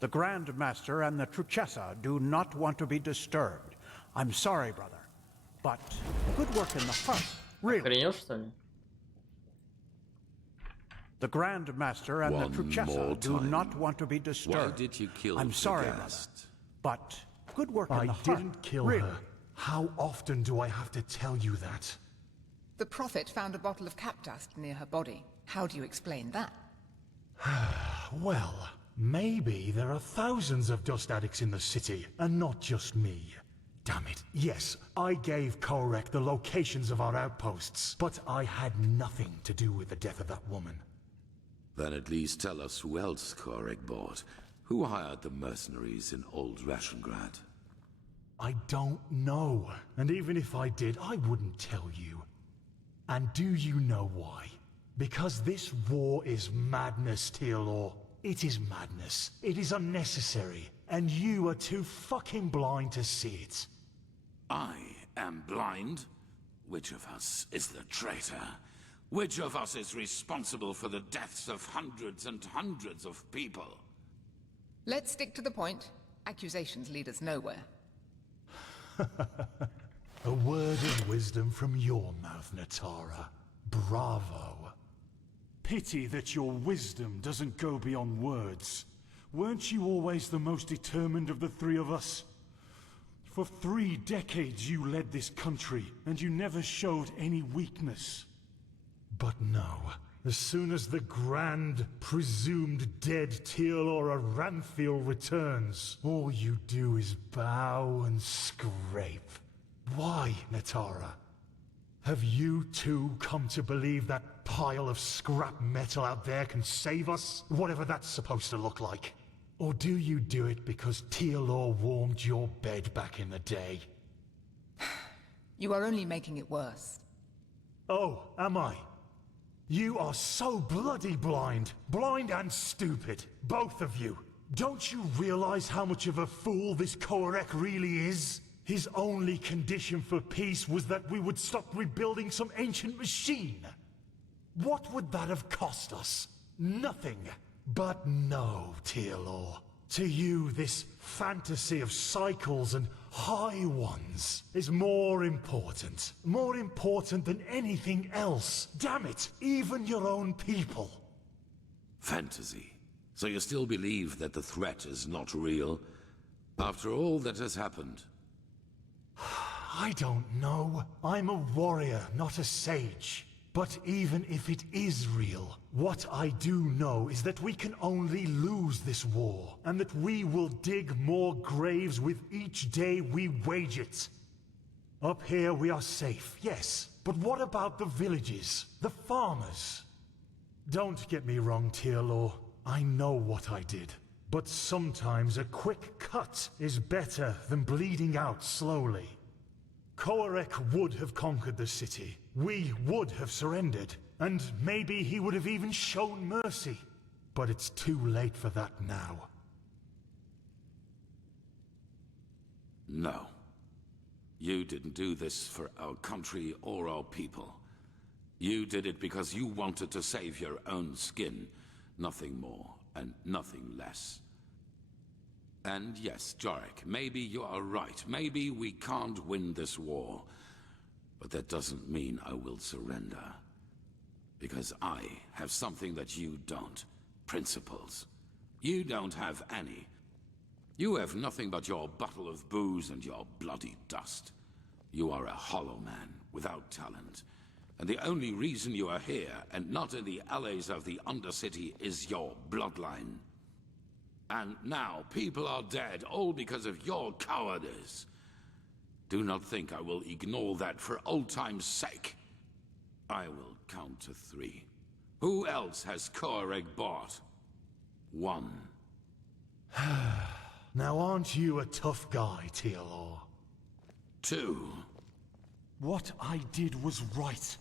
The Grand Master and the Truchessa do not want to be disturbed. I'm sorry, brother, but good work in the front, really. Охренел, что ли? The Grand Master and the Truchessa do not want to be disturbed. Why did you kill I'm sorry, the brother, guest? but good work in the front. I didn't kill her. How often do I have to tell you that? The Prophet found a bottle of cap dust near her body. How do you explain that? Well, maybe there are thousands of dust addicts in the city, and not just me. Damn it. Yes, I gave Korek the locations of our outposts, but I had nothing to do with the death of that woman. Then at least tell us who else Korek bought. Who hired the mercenaries in Old Rashengrad? I don't know. And even if I did, I wouldn't tell you. And do you know why? Because this war is madness, Tealor. It is madness. It is unnecessary. And you are too fucking blind to see it. I am blind? Which of us is the traitor? Which of us is responsible for the deaths of hundreds and hundreds of people? Let's stick to the point. Accusations lead us nowhere. A word of wisdom from your mouth, Natara. Bravo. Pity that your wisdom doesn't go beyond words. Weren't you always the most determined of the three of us? For 3 decades you led this country, and you never showed any weakness. But no. As soon as the grand, presumed dead Tealor Ranthiel returns, all you do is bow and scrape. Why, Natara? Have you too come to believe that pile of scrap metal out there can save us? Whatever that's supposed to look like. Or do you do it because Tealor warmed your bed back in the day? You are only making it worse. Oh, am I? You are so bloody blind. Blind and stupid. Both of you. Don't you realize how much of a fool this Korek really is? His only condition for peace was that we would stop rebuilding some ancient machine. What would that have cost us? Nothing. But no, Tealor. To you, this fantasy of cycles and high ones is more important. More important than anything else. Damn it, even your own people. Fantasy. So you still believe that the threat is not real? After all that has happened? I don't know. I'm a warrior, not a sage. But even if it is real, what I do know is that we can only lose this war, and that we will dig more graves with each day we wage it. Up here we are safe, yes, but what about the villages, the farmers? Don't get me wrong, Tealor. I know what I did. But sometimes a quick cut is better than bleeding out slowly. Korek would have conquered the city. We would have surrendered. And maybe he would have even shown mercy. But it's too late for that now. No. You didn't do this for our country or our people. You did it because you wanted to save your own skin. Nothing more and nothing less. And yes, Jarek, maybe you are right. Maybe we can't win this war. But that doesn't mean I will surrender. Because I have something that you don't. Principles. You don't have any. You have nothing but your bottle of booze and your bloody dust. You are a hollow man without talent. And the only reason you are here and not in the alleys of the Undercity is your bloodline. And now people are dead, all because of your cowardice. Do not think I will ignore that for old time's sake. I will count to 3. Who else has Korek bought? 1. Now aren't you a tough guy, Tealor? 2. What I did was right.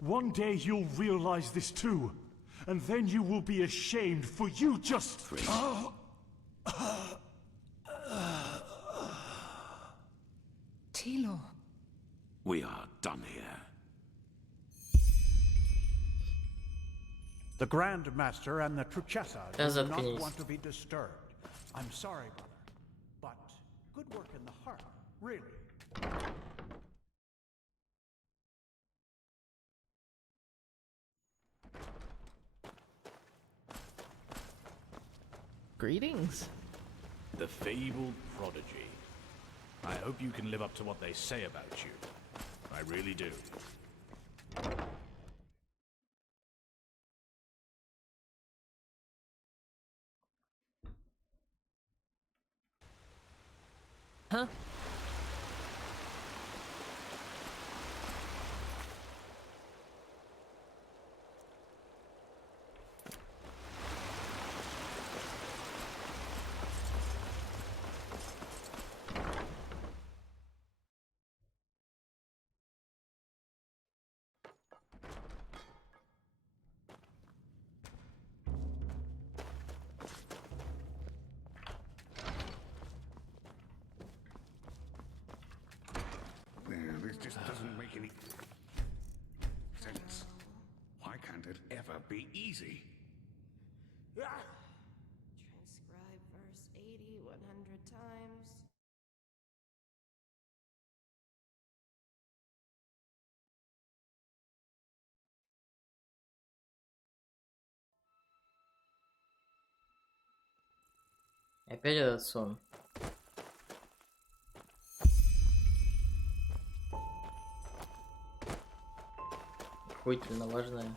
One day you'll realize this too. And then you will be ashamed for you just... 3. Tealor. We are done here. The Grand Master and the Truchessa do not Заткнись. want to be disturbed. I'm sorry, brother, but good work in the heart, really. Greetings. The fabled prodigy. I hope you can live up to what they say about you. I really do. Huh? This just doesn't make any sense. Why can't it ever be easy? Transcribe verse 80 100 times. Опять этот сон. Охуительно важное.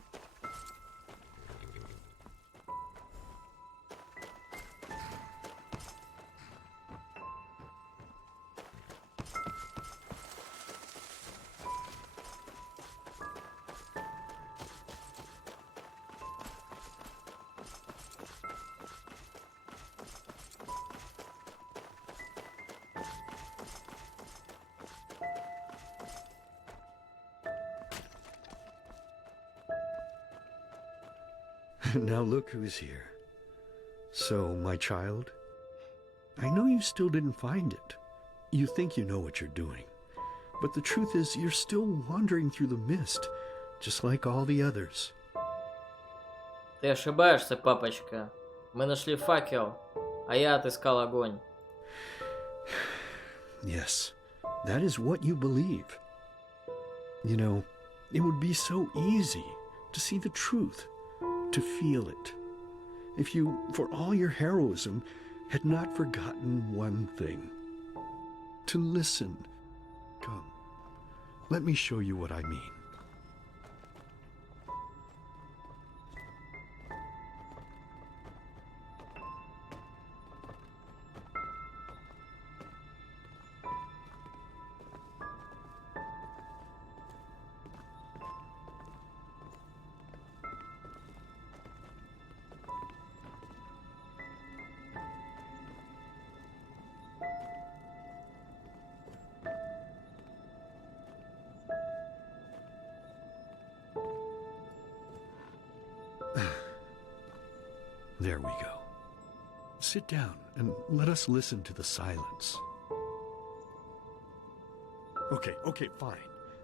Now look who's here. So, my child, I know you still didn't find it. You think you know what you're doing. But the truth is, you're still wandering through the mist, just like all the others. Ты ошибаешься, папочка. Мы нашли факел, а я отыскал огонь. Yes, that is what you believe. You know, it would be so easy to see the truth, to feel it, if you, for all your heroism, had not forgotten one thing. To listen. Come, let me show you what I mean. There we go. Sit down and let us listen to the silence. Okay, fine.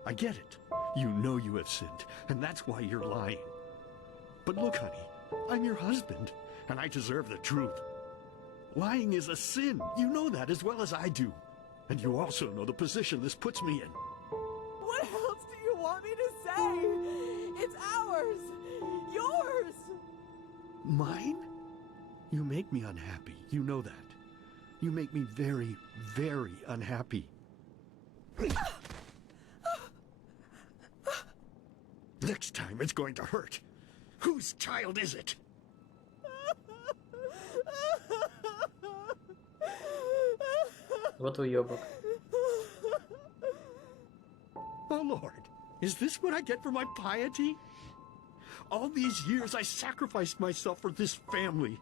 I get it. You know you have sinned, and that's why you're lying. But look, honey, I'm your husband, and I deserve the truth. Lying is a sin. You know that as well as I do. And you also know the position this puts me in. What else do you want me to say? It's ours! Yours! Mine? You make me unhappy. You know that. You make me very, very unhappy. Next time it's going to hurt. Whose child is it? Вот уёбок. Oh, Lord, is this what I get for my piety? All these years I sacrificed myself for this family.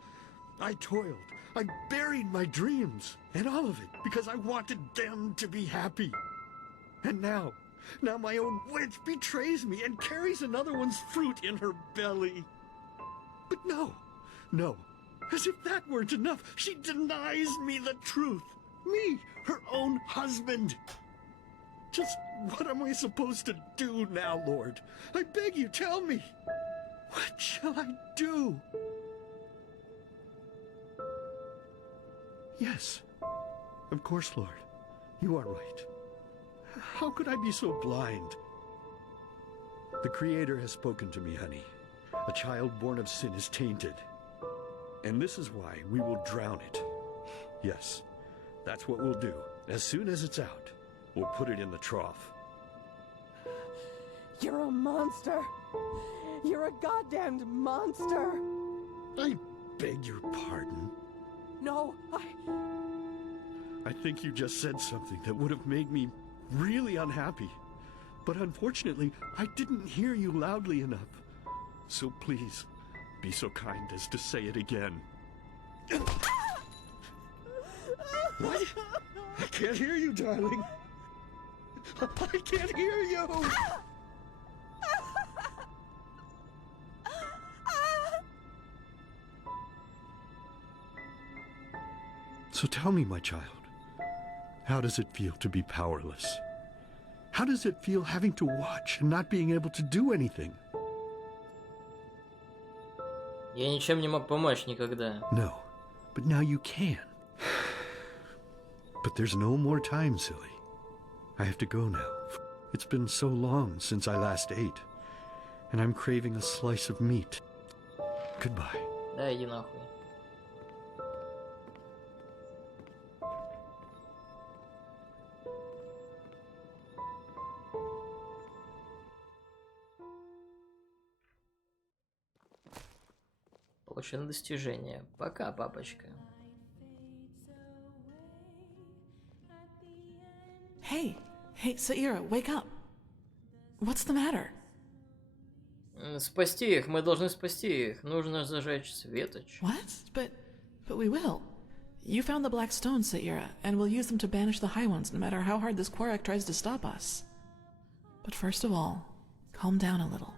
I toiled. I buried my dreams. And all of it because I wanted them to be happy. And now my own witch betrays me and carries another one's fruit in her belly. But no. As if that weren't enough, she denies me the truth. Me, her own husband. Just what am I supposed to do now, Lord? I beg you, tell me. What shall I do? Yes, of course, Lord. You are right. How could I be so blind? The Creator has spoken to me, honey. A child born of sin is tainted. And this is why we will drown it. Yes, that's what we'll do. As soon as it's out, we'll put it in the trough. You're a monster. You're a goddamned monster. I beg your pardon. No, I think you just said something that would have made me really unhappy. But unfortunately, I didn't hear you loudly enough. So please, be so kind as to say it again. What? I can't hear you, darling. I can't hear you. So tell me, my child, how does it feel to be powerless? How does it feel having to watch and not being able to do anything? Я ничем не мог помочь никогда. No, but now you can. But there's no more time, silly. I have to go now. It's been so long since I last ate, and I'm craving a slice of meat. Goodbye. Да, иди нахуй. Получено достижение. Пока, папочка. Hey, Saira, wake up. What's the matter? Спасти их, мы должны спасти их. Нужно зажечь светоч. What? But we will. You found the black stones, Saira, and we'll use them to banish the high ones, no matter how hard this Quarak tries to stop us. But first of all, calm down a little.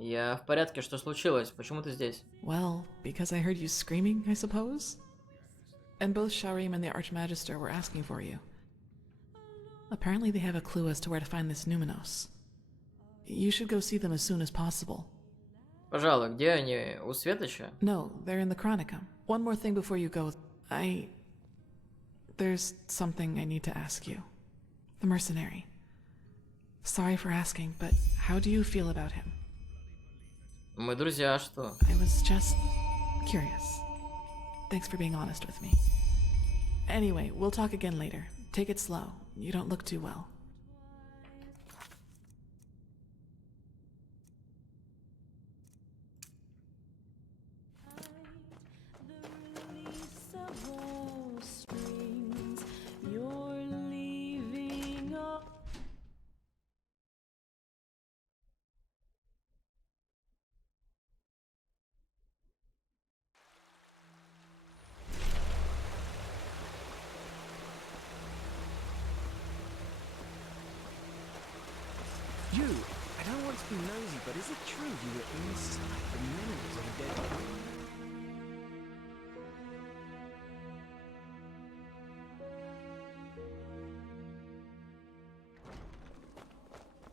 Я в порядке, что случилось? Почему ты здесь? Well, because I heard you screaming, I suppose? And both Sharim and the Archmagister were asking for you. Apparently they have a clue as to where to find this Numenos. You should go see them as soon as possible. Пожалуй, где они? У Светоча? No, they're in the Chronicum. One more thing before you go. There's something I need to ask you. The mercenary. Sorry for asking, but how do you feel about him? Мы друзья, а что? I was just curious. Thanks for being honest with me. Anyway, we'll talk again later. Take it slow. You don't look too well. You! I don't want to be nosy, but is it true you were inside the minerals of a dead body?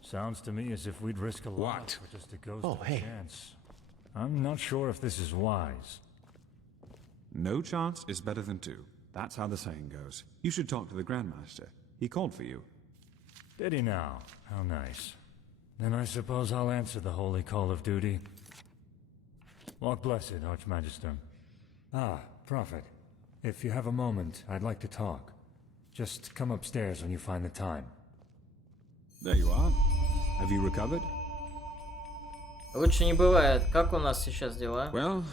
Sounds to me as if we'd risk a lot for just a ghost of a hey. chance. I'm not sure if this is wise. No chance is better than two. That's how the saying goes. You should talk to the Grandmaster. He called for you. Did he now? How nice. Then I suppose I'll answer the holy call of duty. Walk blessed, Archmagister. Ah, Prophet. If you have a moment, I'd like to talk. Just come upstairs when you find the time. There you are. Have you recovered? Лучше не бывает. Как у нас сейчас дела? Well,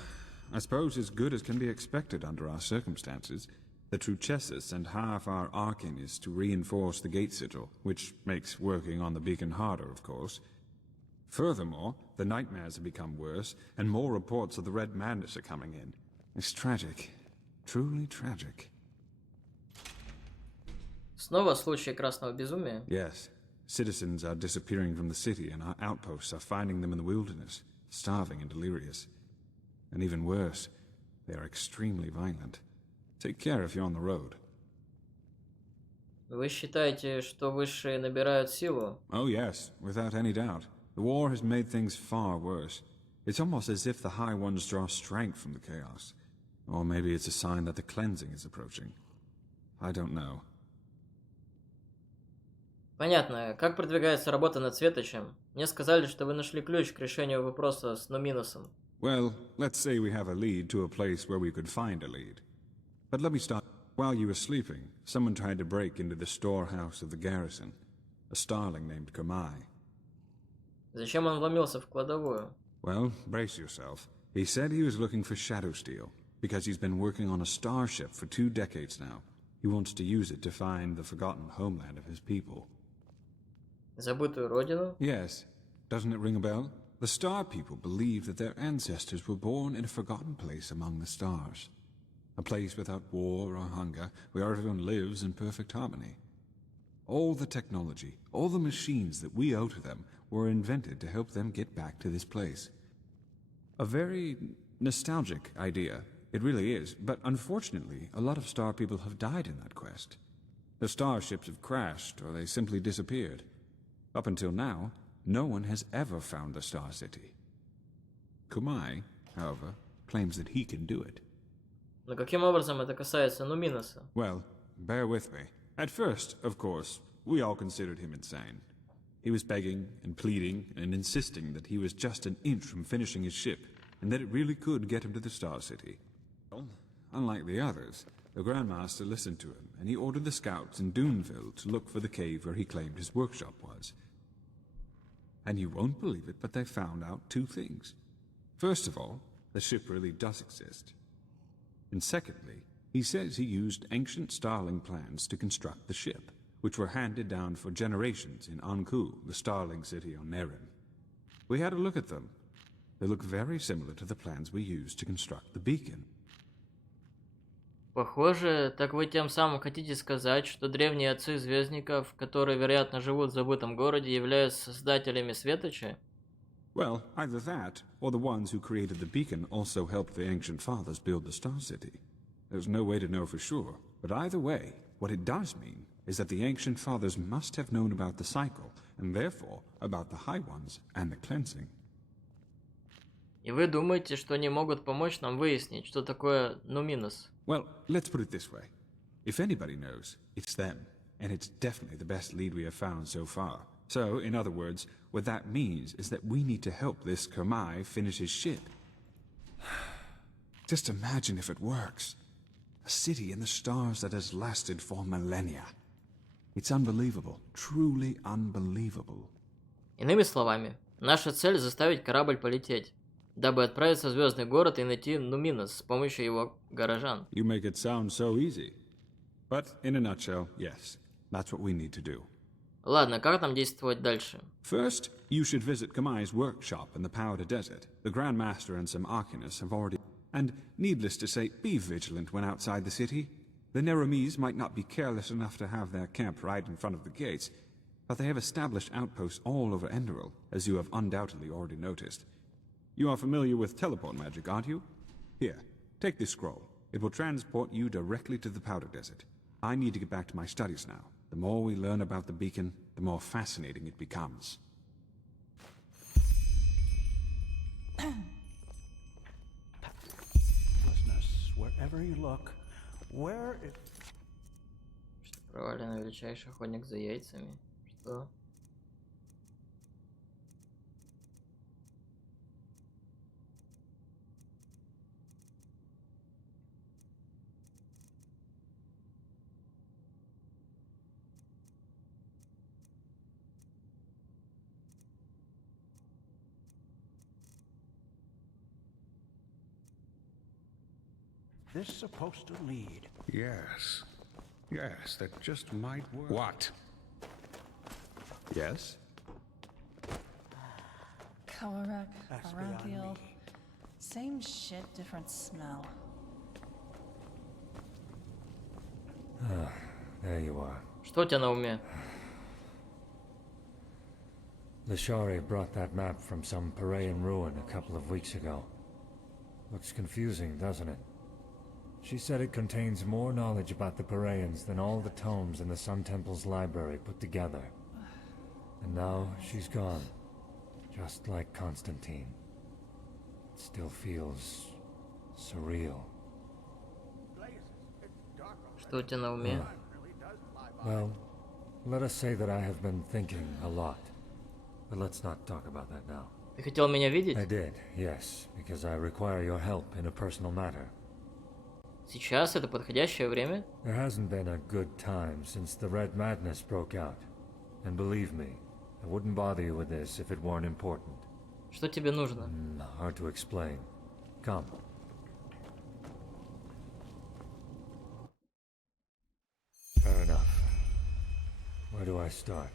I suppose as good as can be expected under our circumstances. The Truchessus sent half our Arcanis to reinforce the gate sigil, which makes working on the beacon harder, of course. Furthermore, the nightmares have become worse, and more reports of the Red Madness are coming in. It's tragic. Truly tragic. Снова случай красного безумия? Yes. Citizens are disappearing from the city, and our outposts are finding them in the wilderness, starving and delirious. And even worse, they are extremely violent. Take care if you're on the road. Вы считаете, что высшие набирают силу? Oh yes, without any doubt. The war has made things far worse. It's almost as if the High Ones draw strength from the chaos. Or maybe it's a sign that the cleansing is approaching. I don't know. Понятно. Как продвигается работа над Светочем? Мне сказали, что вы нашли ключ к решению вопроса с Нуминусом. Well, let's say we have a lead to a place where we could find a lead. But let me start. While you were sleeping, someone tried to break into the storehouse of the garrison. A starling named Kamai. Зачем он вломился в кладовую? Well, brace yourself. He said he was looking for shadow steel, because he's been working on a starship for 2 decades now. He wants to use it to find the forgotten homeland of his people. Забытую родину? Yes. Doesn't it ring a bell? The Star People believe that their ancestors were born in a forgotten place among the stars. A place without war or hunger, where everyone lives in perfect harmony. All the technology, all the machines that we owe to them were invented to help them get back to this place. A very nostalgic idea. It really is, but unfortunately, a lot of Star People have died in that quest. Their starships have crashed, or they simply disappeared. Up until now, no one has ever found the Star City. Kumai, however, claims that he can do it. Но каким образом это касается Нуминуса? Well, bear with me. At first, of course, we all considered him insane. He was begging and pleading and insisting that he was just an inch from finishing his ship, and that it really could get him to the Star City. Well, unlike the others, the Grandmaster listened to him, and he ordered the scouts in Duneville to look for the cave where he claimed his workshop was. And you won't believe it, but they found out 2 things. First of all, the ship really does exist. And secondly, he says he used ancient Starling plans to construct the ship, which were handed down for generations in Anku, the Starling city on Nerim. We had a look at them. They look very similar to the plans we used to construct the beacon. Похоже, так вы тем самым хотите сказать, что древние отцы звездников, которые, вероятно, живут в забытом городе, являются создателями Светоча? Well, either that, or the ones who created the beacon also helped the ancient fathers build the Star City. There's no way to know for sure, but either way, what it does mean is that the ancient fathers must have known about the cycle, and therefore about the High Ones and the cleansing. И вы думаете, что они могут помочь нам выяснить, что такое Нуминус? Well, let's put it this way. If anybody knows, it's them, and it's definitely the best lead we have found so far. So, in other words, what that means is that we need to help this Kamai finish his ship. Just imagine if it works. A city in the stars that has lasted for millennia. It's unbelievable, truly unbelievable. Иными словами, наша цель заставить корабль полететь, дабы отправиться в звездный город и найти Нуминус с помощью его горожан. You make it sound so easy. But in a nutshell, yes, that's what we need to do. Ладно, как нам действовать дальше? First, you should visit Kamai's workshop in the Powder Desert. The Grand Master and some Arcanists have already... And, needless to say, be vigilant when outside the city. The Nerimese might not be careless enough to have their camp right in front of the gates, but they have established outposts all over Enderal, as you have undoubtedly already noticed. You are familiar with teleport magic, aren't you? Here, take this scroll. It will transport you directly to the Powder Desert. I need to get back to my studies now. The more we learn about the beacon, the more fascinating it becomes. Wherever you look, where it... Проваленный величайший охотник за яйцами. Что? This supposed to lead. Yes. Yes, that just might work. What? Yes? Kawarak, That's beyond Arantheal. me. Same shit, different smell. There you are. Что у тебя на уме? The Shari brought that map from some Parayan ruin a couple of weeks ago. Looks confusing, doesn't it? She said it contains more knowledge about the Parayans than all the tomes in the Sun Temple's library put together. And now she's gone. just like Constantine. It still feels surreal. Что у тебя на уме? Well, let us say that I have been thinking a lot. But let's not talk about that now. Ты хотел меня видеть? I did, yes, because I require your help in a personal matter. Сейчас это подходящее время? There hasn't been a good time since the Red Madness broke out. And believe me, I wouldn't bother you with this if it weren't important. Что тебе нужно? Hard to explain. Come. Fair enough. Where do I start?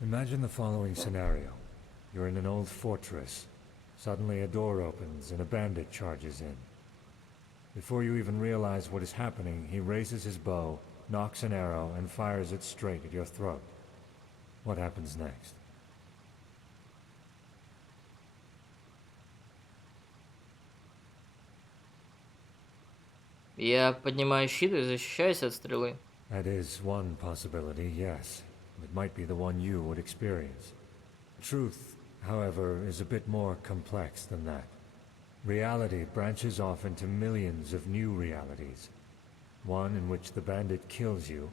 Imagine the following scenario. You're in an old fortress. Suddenly a door opens and a bandit charges in. Before you even realize what is happening, he raises his bow, nocks an arrow, and fires it straight at your throat. What happens next? Я поднимаю щит и защищаюсь от стрелы. That is one possibility, yes. It might be the one you would experience. Truth, however, is a bit more complex than that. Reality branches off into millions of new realities. One in which the bandit kills you,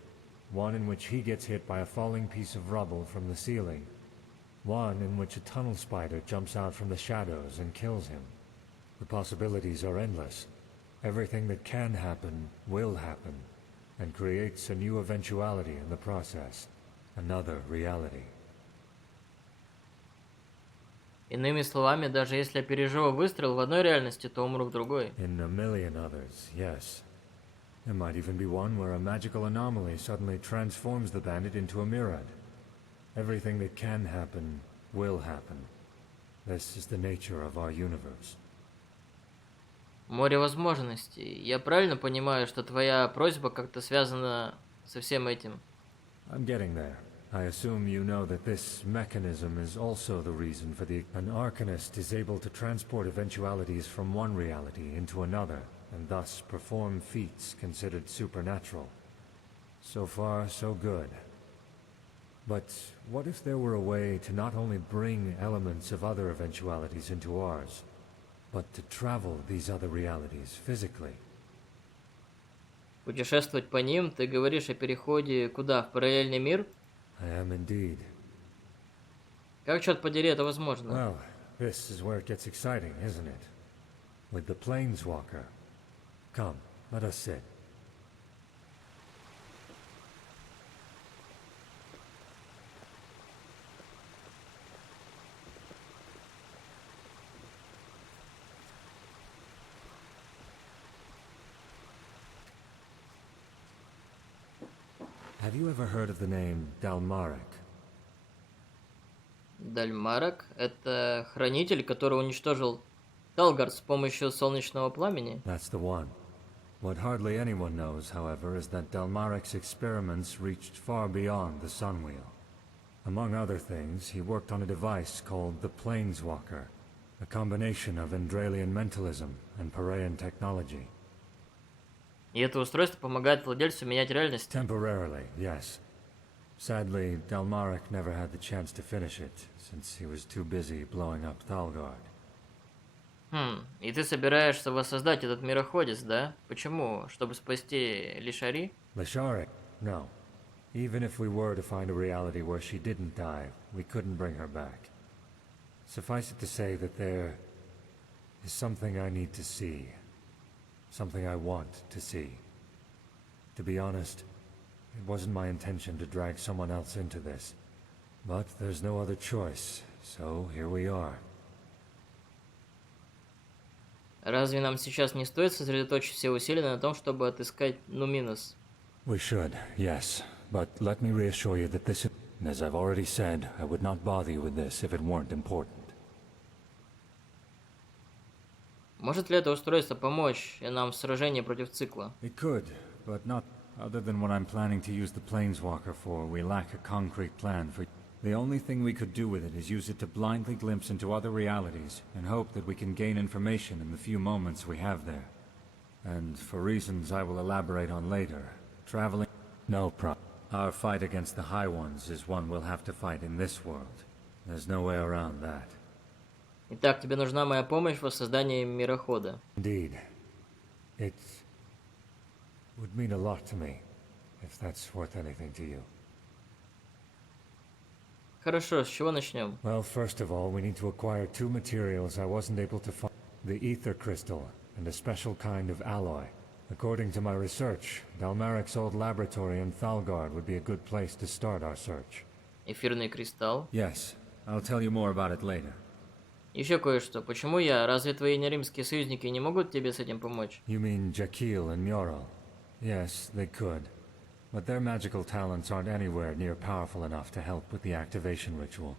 one in which he gets hit by a falling piece of rubble from the ceiling, one in which a tunnel spider jumps out from the shadows and kills him. The possibilities are endless. Everything that can happen will happen, and creates a new eventuality in the process, another reality. Иными словами, даже если я переживу выстрел в одной реальности, то умру в другой. In a million others, yes. There might even be one where a magical anomaly suddenly transforms the bandit into a mirror. Everything that can happen will happen. This is the nature of our universe. Море возможностей. Я правильно понимаю, что твоя просьба как-то связана со всем этим? I'm getting there. I assume you know that this mechanism is also the reason for an arcanist is able to transport eventualities from one reality into another, and thus perform feats considered supernatural. So far, so good. But what if there were a way to not only bring elements of other eventualities into ours, but to travel these other realities physically? Путешествовать по ним? Ты говоришь о переходе куда? В параллельный мир? I am indeed. Как, черт подери, это возможно? Well, this is where it gets exciting, isn't it? With the Planeswalker. Come, let us sit. Have you ever heard of the name Dalmarek? Дальмарок — это хранитель, который уничтожил Талгард с помощью солнечного пламени? That's the one. What hardly anyone knows, however, is that Dalmarek's experiments reached far beyond the Sunwheel. Among other things, he worked on a device called the Planeswalker, a combination of Enderalian mentalism and Paraean technology. И это устройство помогает владельцу менять реальность? Temporarily, yes. Sadly, Dalmarek never had the chance to finish it, since he was too busy blowing up Thalgard. И ты собираешься воссоздать этот мироходец, да? Почему? Чтобы спасти Лишари? Lishari? No. Even if we were to find a reality where she didn't die, we couldn't bring her back. Suffice it to say that there is something I need to see. Something I want to see. To be honest, it wasn't my intention to drag someone else into this. But there's no other choice, so here we are. Разве нам сейчас не стоит сосредоточить все усилия на том, чтобы отыскать Нуминос? We should, yes. But let me reassure you that this is... As I've already said, I would not bother you with this if it weren't important. Может ли это устройство помочь нам в сражении против цикла? It could, but not... Other than what I'm planning to use the Planeswalker for, we lack a concrete plan for... The only thing we could do with it is use it to blindly glimpse into other realities and hope that we can gain information in the few moments we have there. And for reasons I will elaborate on later, traveling... No problem. Our fight against the High Ones is one we'll have to fight in this world. There's no way around that. Итак, тебе нужна моя помощь в создании мирохода. Indeed. It would mean a lot to me, if that's worth anything to you. Хорошо, с чего начнем? Well, first of all, we need to acquire two materials I wasn't able to find. The ether crystal and a special kind of alloy. According to my research, Dalmaric's old laboratory in Thalgard would be a good place to start our search. Эфирный кристалл. Yes, I'll tell you more about it later. Еще кое-что. Почему я? Разве твои неримские союзники не могут тебе с этим помочь? You mean Jakil and Muriel? Yes, they could. But their magical talents aren't anywhere near powerful enough to help with the activation ritual.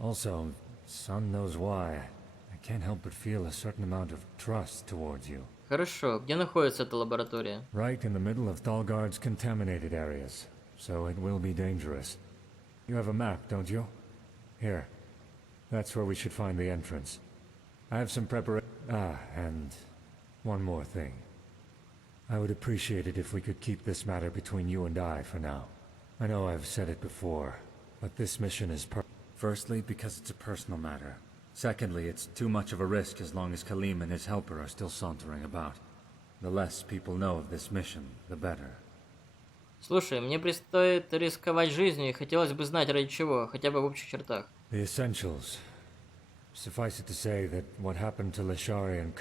Also, son knows why, I can't help but feel a certain amount of trust towards you. Хорошо. Где находится эта лаборатория? Right in the middle of Thalgard's contaminated areas, so it will be dangerous. You have a map, don't you? Here. That's where we should find the entrance. I have some preparation. And one more thing. I would appreciate it if we could keep this matter between you and I for now. I know I've said it before, but this mission is Firstly, because it's a personal matter. Secondly, it's too much of a risk as long as Khalim and his helper are still sauntering about. The less people know of this mission, the better. Слушай, мне предстоит рисковать жизнью, и хотелось бы знать ради чего, хотя бы в общих чертах. The essentials. Suffice it to say that what happened to Leshari and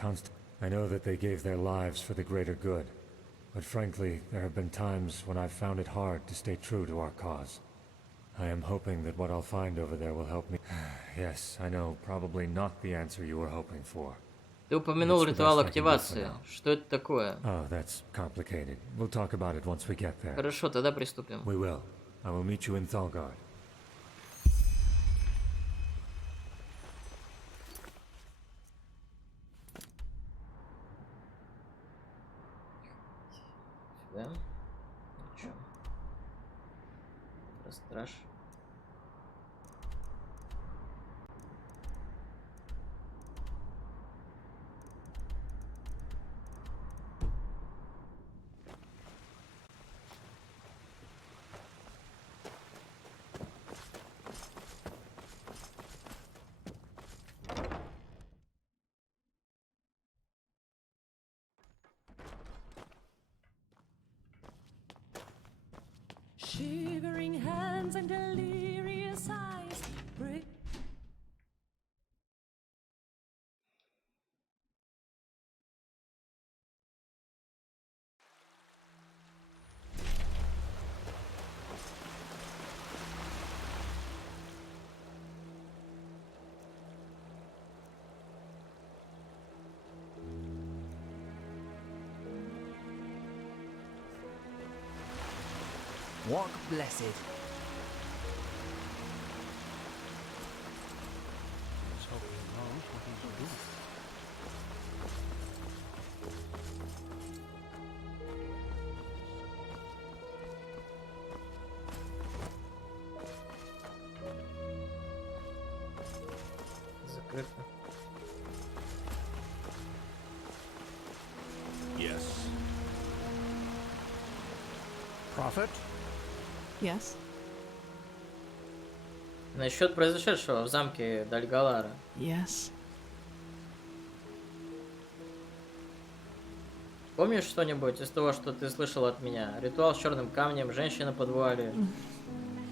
I know that they gave their lives for the greater good. But frankly, there have been times when I've found it hard to stay true to our cause. I am hoping that what I'll find over there will help me. Yes, I know, probably not the answer you were hoping for. Ты упомянул ритуал активации. Что это такое? Oh, that's complicated. We'll talk about it once we get there. Хорошо, тогда приступим. We will. I will meet you in Thalgard. Сюда. Ничего. Растраж. Shivering hands and delirious eyes. Walk blessed. Let's hope he knows what he's doing. Закрыто. Yes. Prophet? Yes? Насчет произошедшего в замке Дальгалара. Yes. Помнишь что-нибудь из того, что ты слышал от меня? Ритуал с черным камнем, женщина под вуалью.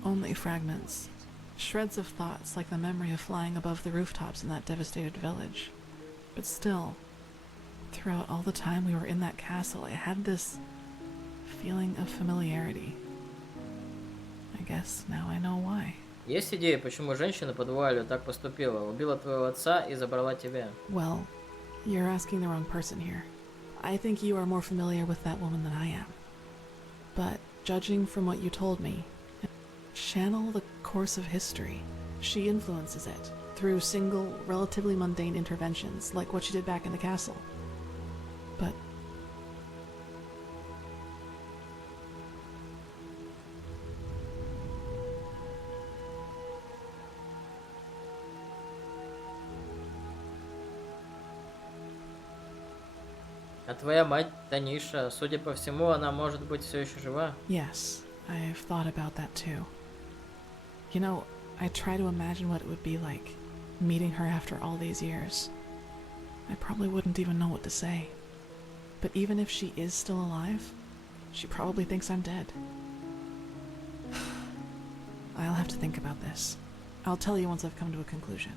Only fragments. Shreds of thoughts, like the memory of flying above the rooftops in that devastated village. But still, throughout all the time we were in that castle, I had this feeling of familiarity. I guess now I know why. Есть идея, почему женщина под вуалью так поступила? Убила твоего отца и забрала тебя. Well, you're asking the wrong person here. I think you are more familiar with that woman than I am. But judging from what you told me, channel the course of history. She influences it through single, relatively mundane interventions, like what she did back in the castle. But А твоя мать, Таниша, судя по всему, она может быть все еще жива? yes, I've thought about that too. You know, I try to imagine what it would be like, meeting her after all these years. I probably wouldn't even know what to say. But even if she is still alive, she probably thinks I'm dead. I'll have to think about this. I'll tell you once I've come to a conclusion.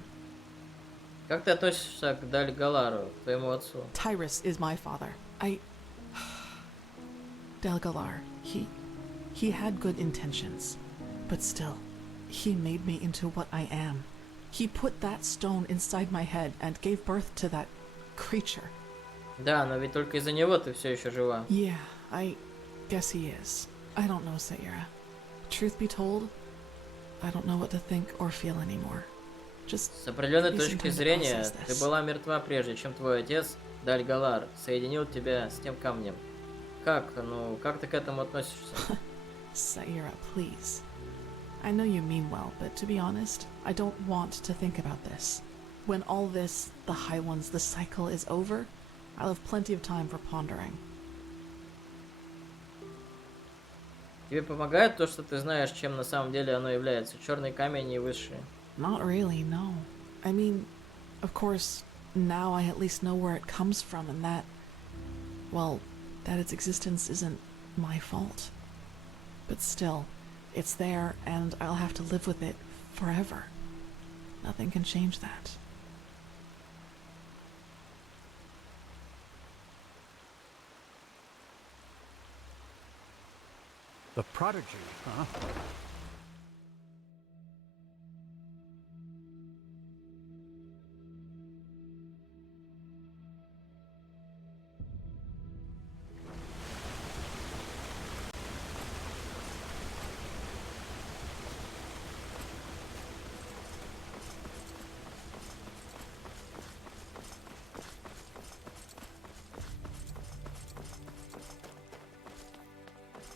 Как ты относишься к Даль Галару, твоему отцу? Tyrus is my father. Delgalar, he had good intentions, but still, he made me into what I am. He put that stone inside my head and gave birth to that creature. Да, но ведь только из-за него ты все еще жива. Yeah, I guess he is. I don't know, Sayira. Truth be told, I don't know what to think or feel anymore. Just с определенной give me some точки time to зрения, process ты this. была мертва прежде, чем твой отец, Даль Галар, соединил тебя с тем камнем. Как ты к этому относишься? Sayira, please. I know you mean well, but to be honest, I don't want to think about this. When all this, the High Ones, the cycle is over, I'll have plenty of time for pondering. Тебе помогает то, что ты знаешь, чем на самом деле оно является? Черный камень и высшие. Not really, no. I mean, of course, now I at least know where it comes from and that, well, that its existence isn't my fault. But still, it's there and I'll have to live with it forever. Nothing can change that. The prodigy, huh?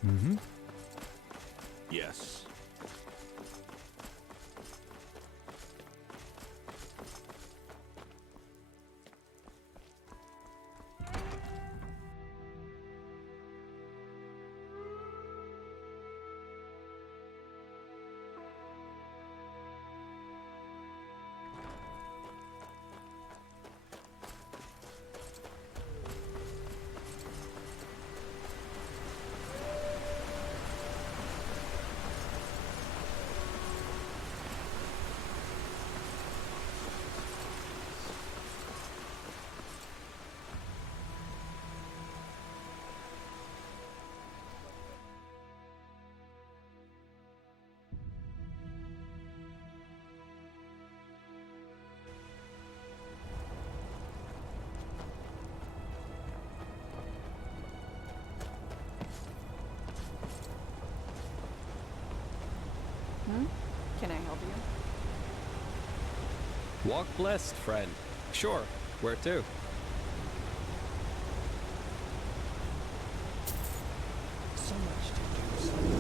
Mm-hmm. Yes. Can I help you? Walk blessed, friend. Sure. Where to? So much to do.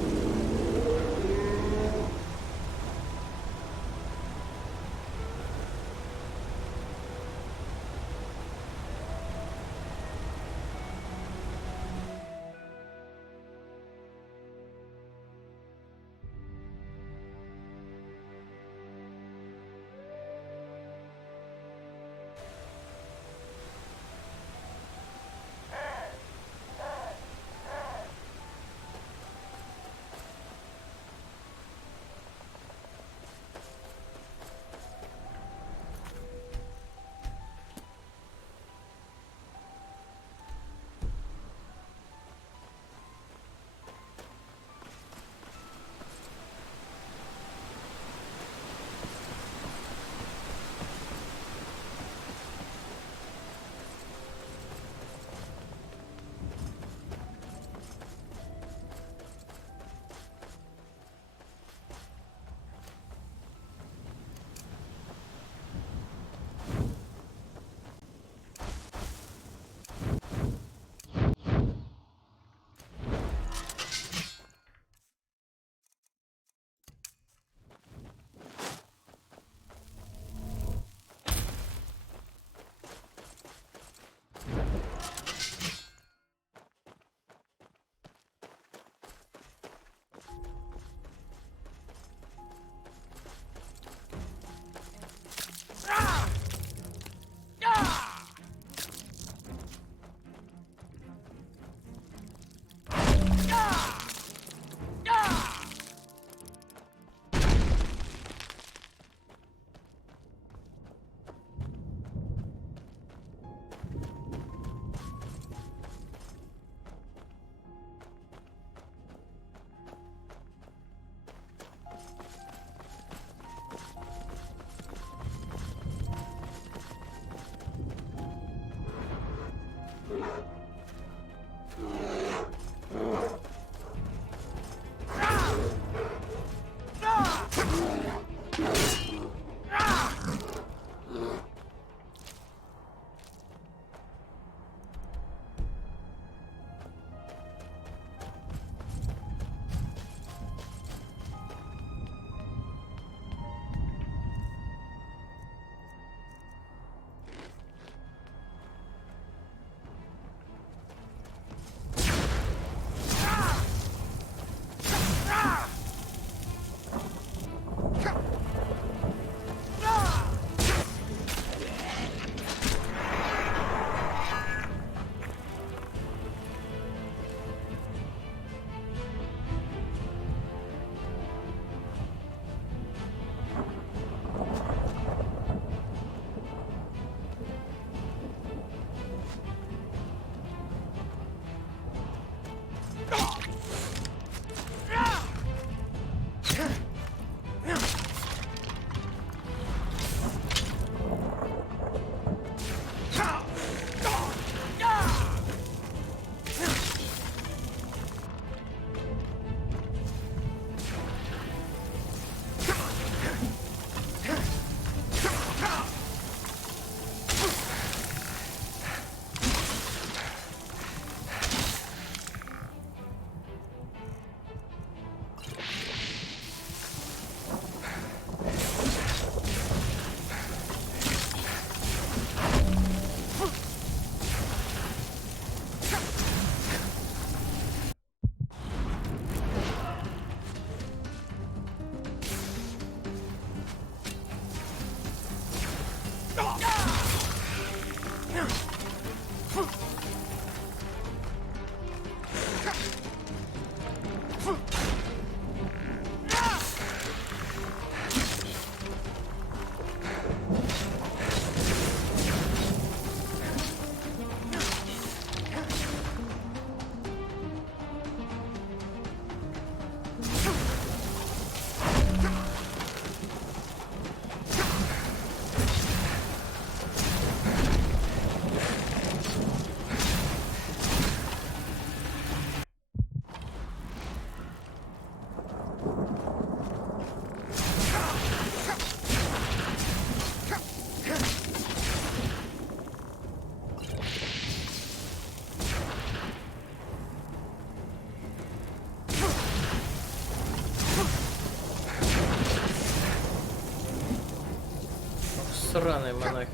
Сраный монах.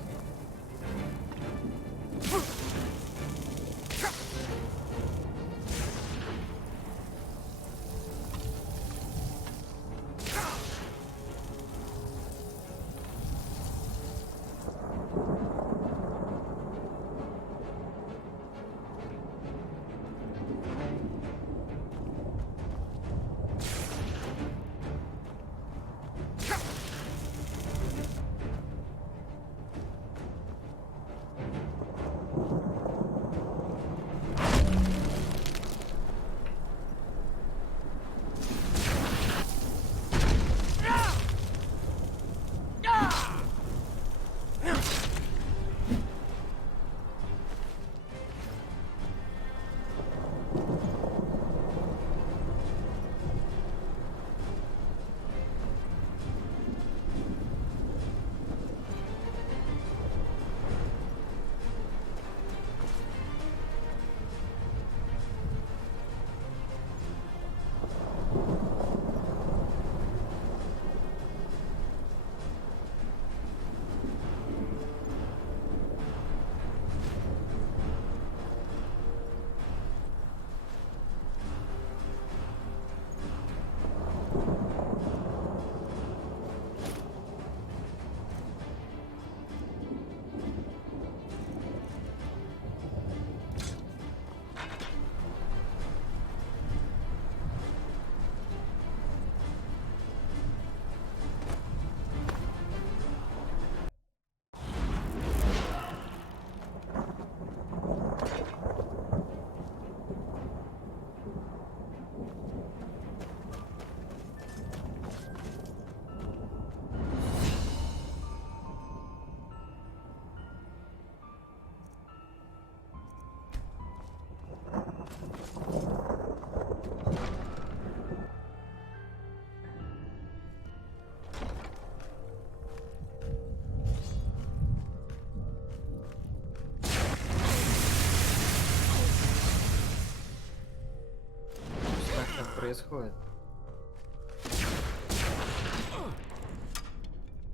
происходит?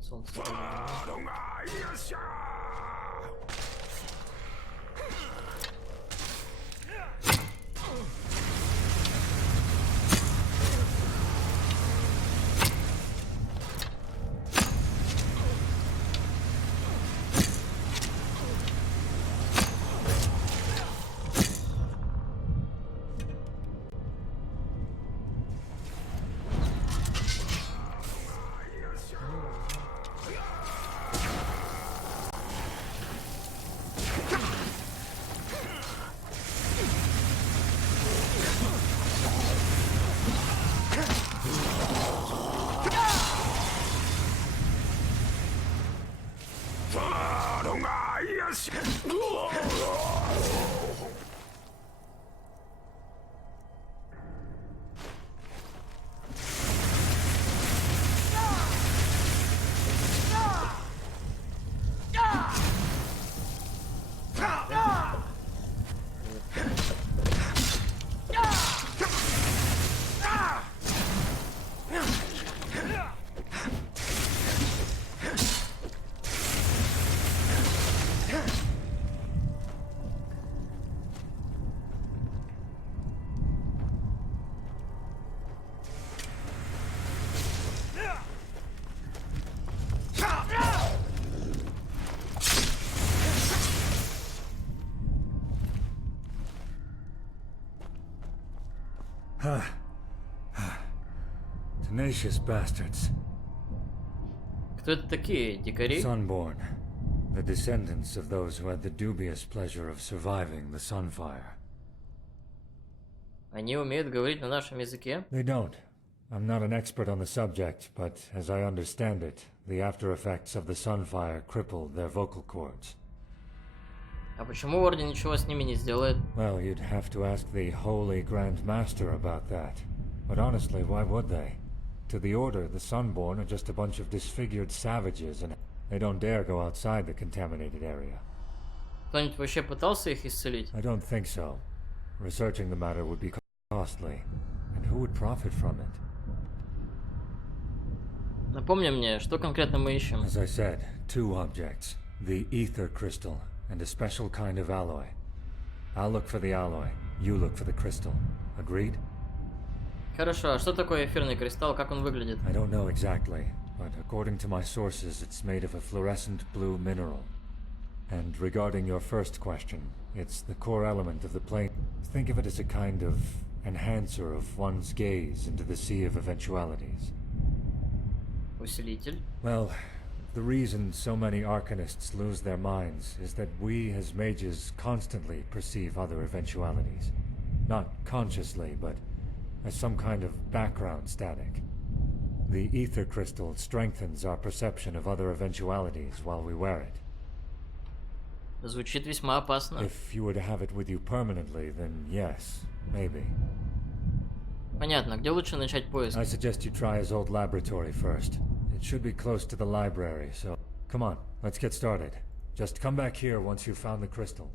Солнце. Tenacious bastards. Кто это такие? Дикари? Sunborn. The descendants of those who had the dubious pleasure of surviving the Sunfire. Они умеют говорить на нашем языке? They don't. I'm not an expert on the subject, but as I understand it, the after effects of the Sunfire crippled their vocal cords. А почему Орден ничего с ними не сделает? Well, you'd have to ask the Holy Grand Master about that. But honestly, why would they? To the Order, the Sunborn are just a bunch of disfigured savages, and they don't dare go outside the contaminated area. Кто-нибудь вообще пытался их исцелить? I don't think so. Researching the matter would be costly, and who would profit from it? Напомни мне, что конкретно мы ищем? As I said, two objects. The ether crystal and a special kind of alloy. I'll look for the alloy. You look for the crystal. Agreed? Хорошо, а что такое эфирный кристалл, как он выглядит? I don't know exactly, but according to my sources, it's made of a fluorescent blue mineral. And regarding your first question, it's the core element of the plane. Think of it as a kind of enhancer of one's gaze into the sea of eventualities. Усилитель? Well, the reason so many arcanists lose their minds is that we as mages constantly perceive other eventualities. Not consciously, but as some kind of background static. The ether crystal strengthens our perception of other eventualities while we wear it. Звучит весьма опасно. If you were to have it with you permanently, then yes, maybe. Понятно. Где лучше начать поиск? I suggest you try his old laboratory first. It should be close to the library, so come on, let's get started. Just come back here once you've found the crystal.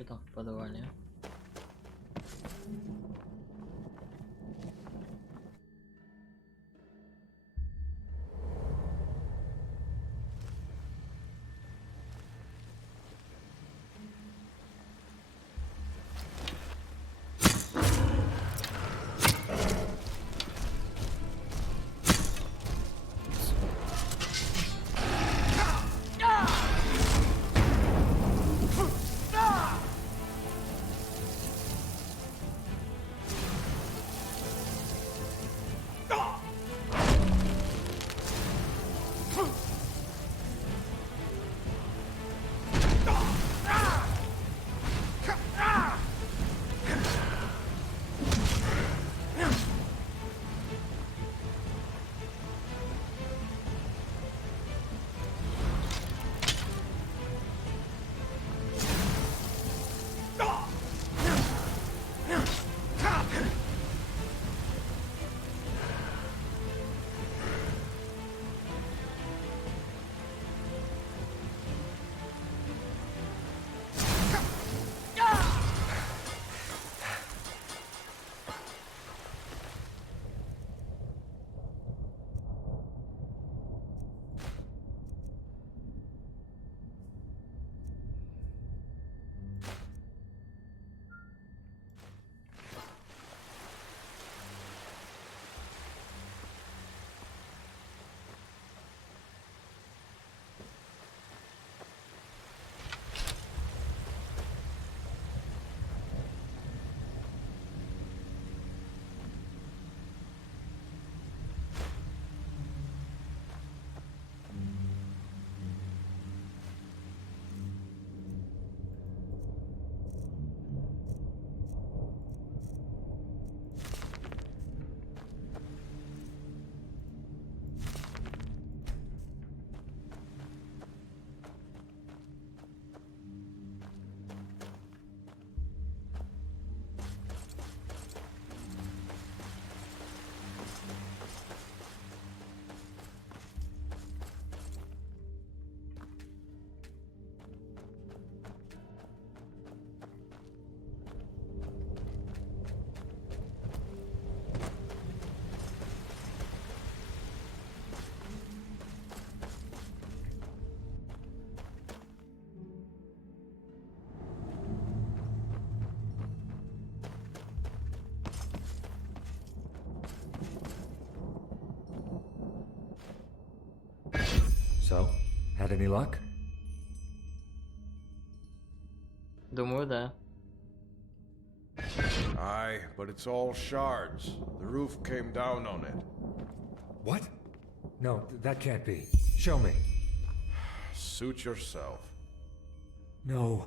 Что там в подвале? So, had any luck? Думаю, да. Aye, but it's all shards. The roof came down on it. What? No, that can't be. Show me. Suit yourself. No.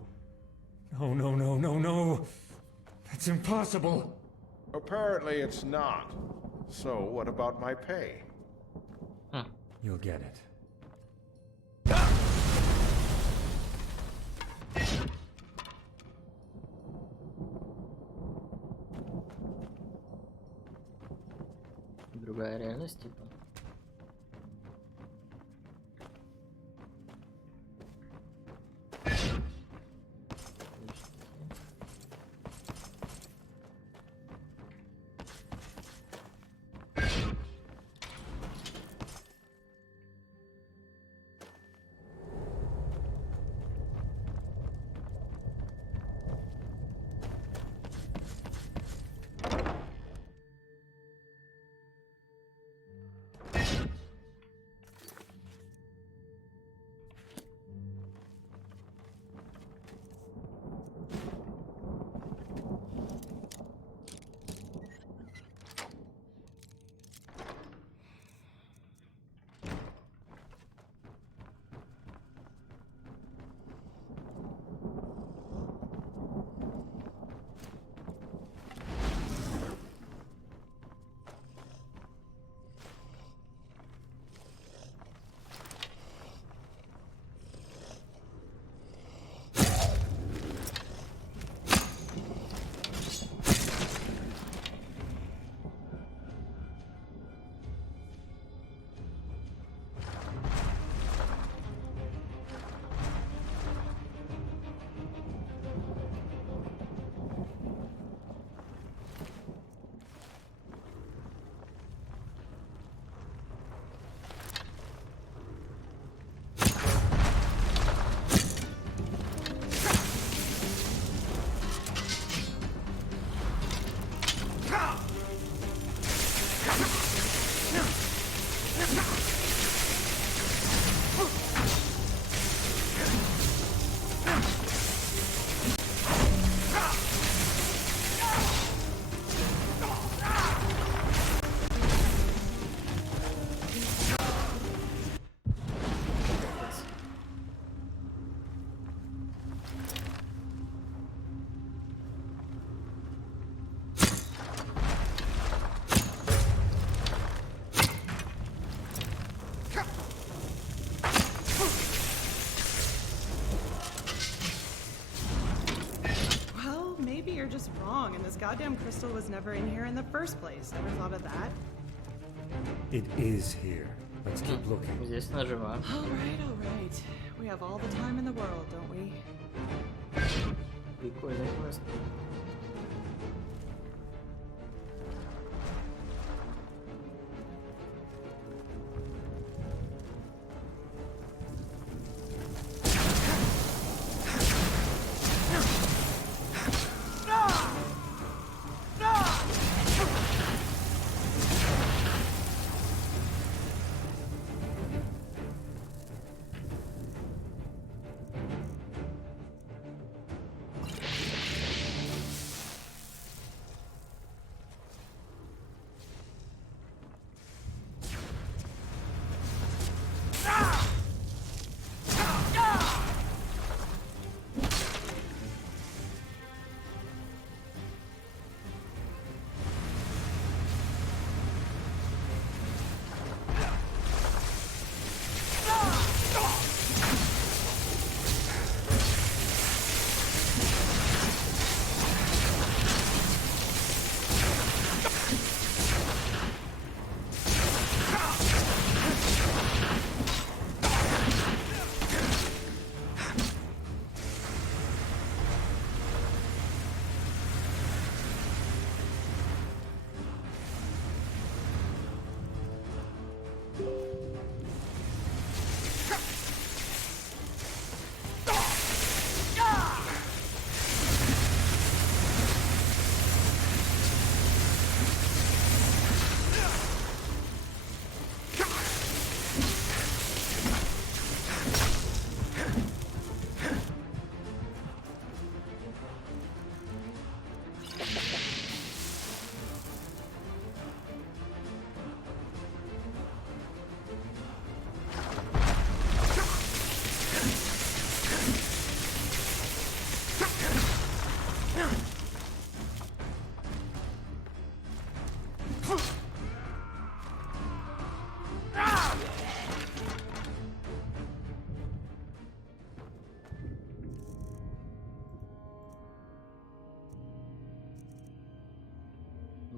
No, no, no, no, no. That's impossible. Apparently it's not. So what about my pay? You'll get it. Другая реальность, типа. goddamn crystal was never in here in the first place. Ever thought of that? It is here. Let's keep looking. Здесь она жива. All right. We have all the time in the world, don't we? Прикольный квест.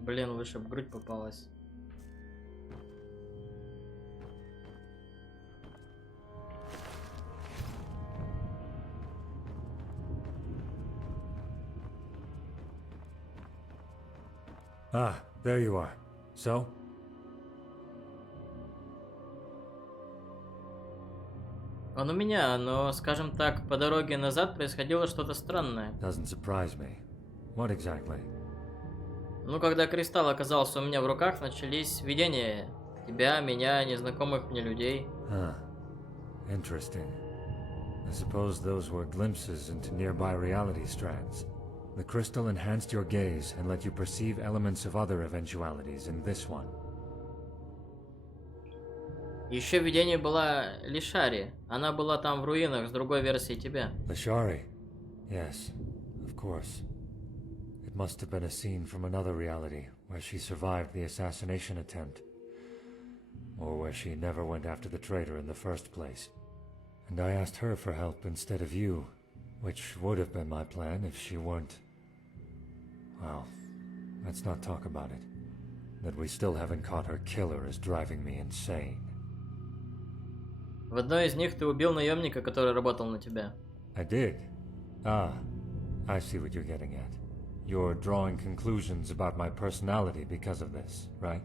Блин, лучше бы грудь попалась. Ah, there you are. So? Он у меня, но, скажем так, по дороге назад происходило что-то странное. Doesn't surprise me. What exactly? Ну, когда кристалл оказался у меня в руках, начались видения. Тебя, меня, незнакомых мне людей. Huh. Interesting. I suppose those were glimpses into nearby reality strands. The crystal enhanced your gaze and let you perceive elements of other eventualities in this one. Еще видение была Лишари. Она была там в руинах с другой версией тебя. Lashari? Yes, of course. It must have been a scene from another reality, where she survived the assassination attempt. Or where she never went after the traitor in the first place. And I asked her for help instead of you, which would have been my plan if she weren't... Well, let's not talk about it. That we still haven't caught her killer is driving me insane. В одной из них ты убил наемника, который работал на тебя. I did? Ah, I see what you're getting at. You're drawing conclusions about my personality because of this, right?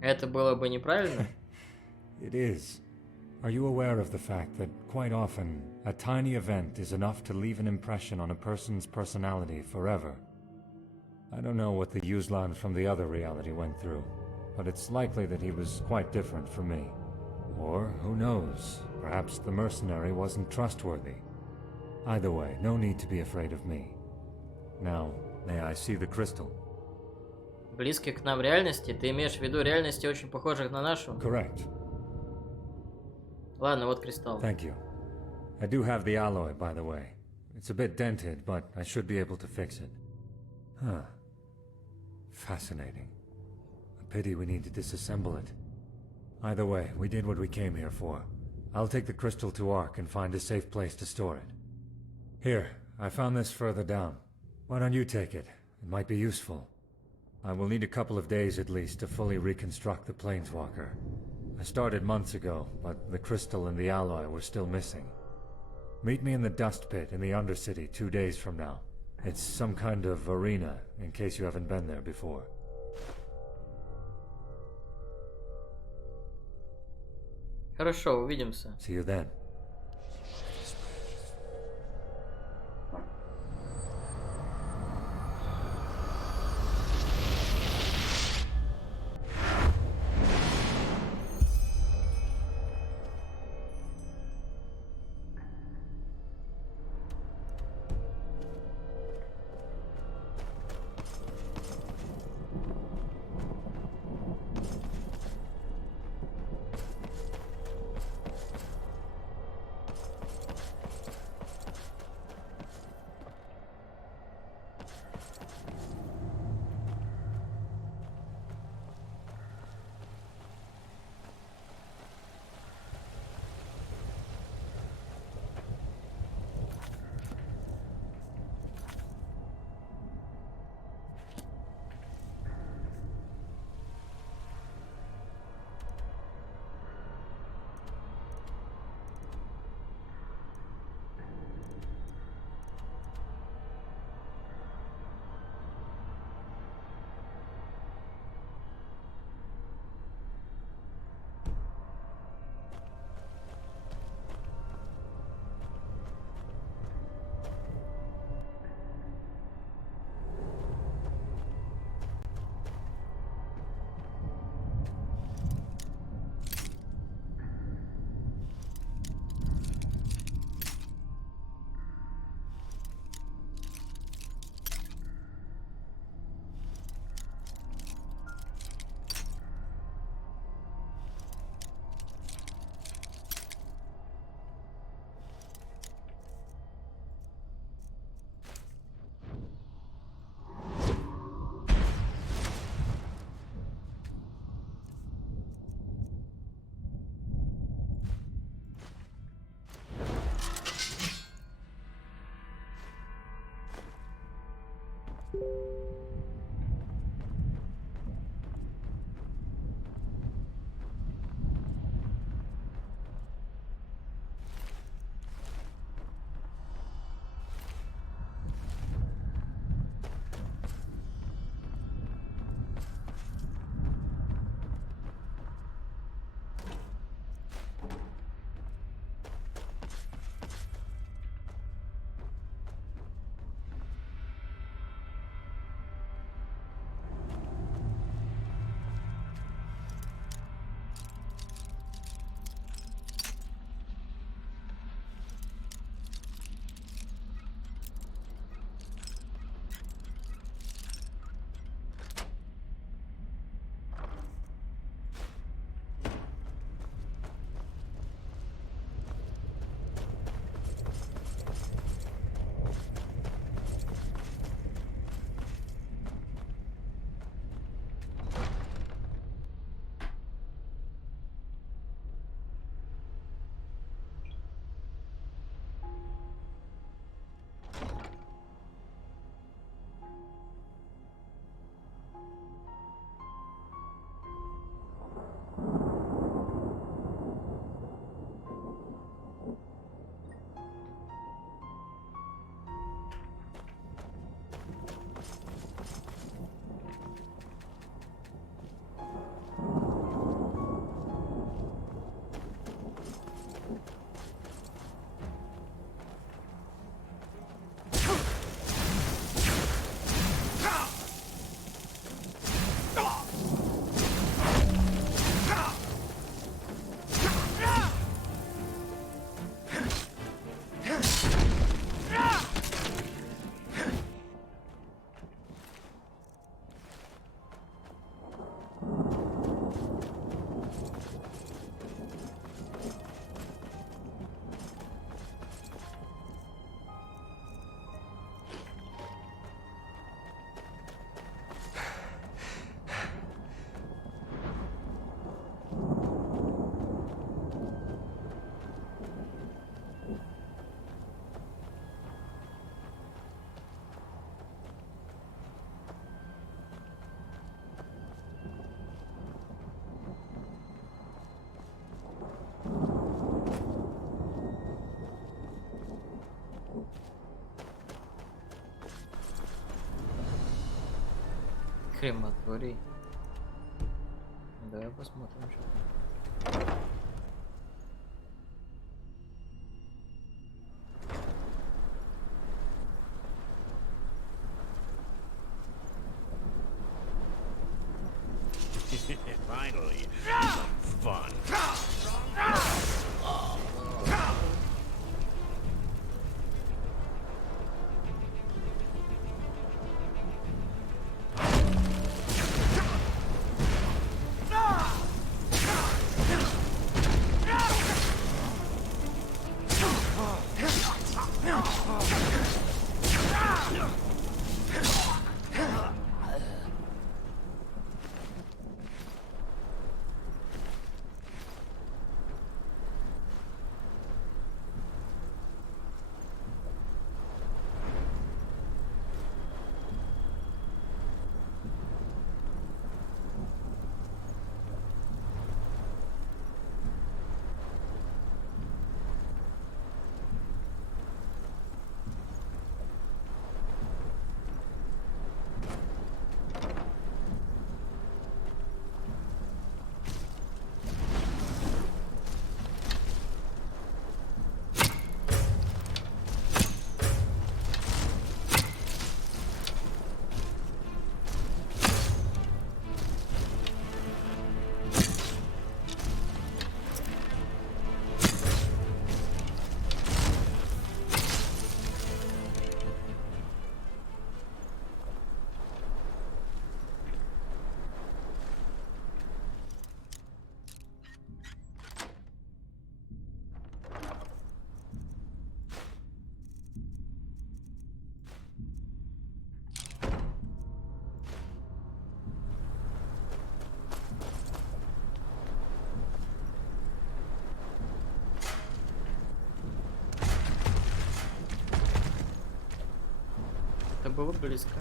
Это было бы неправильно? It is. Are you aware of the fact that quite often a tiny event is enough to leave an impression on a person's personality forever? I don't know what the Yuzlan from the other reality went through, but it's likely that he was quite different from me. Or, who knows, perhaps the mercenary wasn't trustworthy. Either way, no need to be afraid of me. Now, may I see the crystal? Близких к нам реальности? Ты имеешь в виду реальности, очень похожих на нашу? Correct. Ладно, вот кристалл. Thank you. I do have the alloy, by the way. It's a bit dented, but I should be able to fix it. Huh. Fascinating. A pity we need to disassemble it. Either way, we did what we came here for. I'll take the crystal to Ark and find a safe place to store it. Here, I found this further down. Why don't you take it? It might be useful. I will need a couple of days at least to fully reconstruct the Planeswalker. I started months ago, but the crystal and the alloy were still missing. Meet me in the dust pit in the Undercity 2 days from now. It's some kind of arena, in case you haven't been there before. Хорошо, увидимся. See you then. Крематорий. Давай посмотрим, что там. Finally, fun. Это было близко.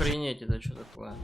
Охренеть, это что такое?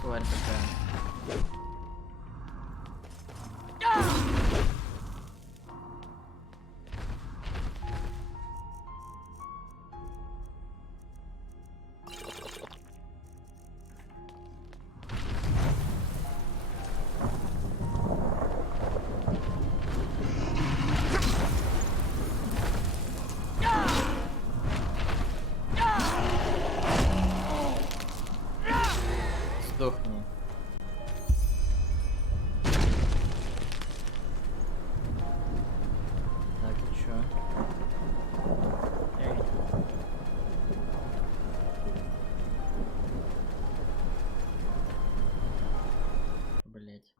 Тварь такая. Сдохни. Так, и чё? Эй. Блять.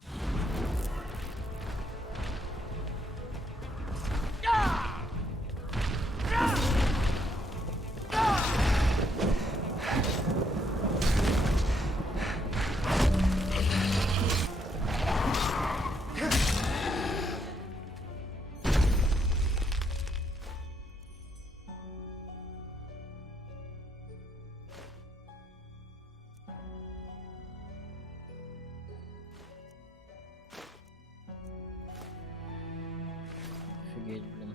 Офигеть, блин.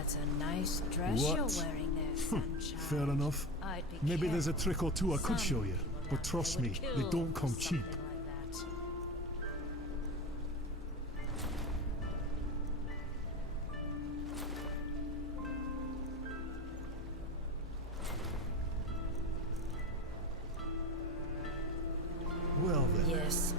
That's a nice dress you're What? wearing there, sunshine. Fair enough. I'd be Maybe there's a careful. trick or two I could show you, Some but trust me, people they would don't kill come for cheap. something like that. Well then. Yes.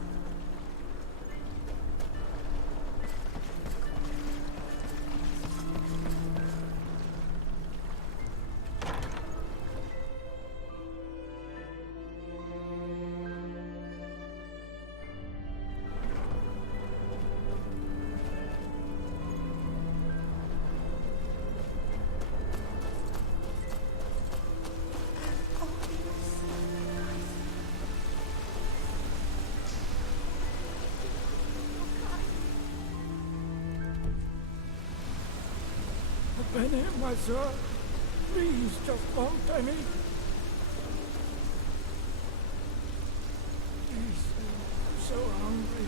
I've been here, my sir. Please, just one penny. Please, I'm so hungry.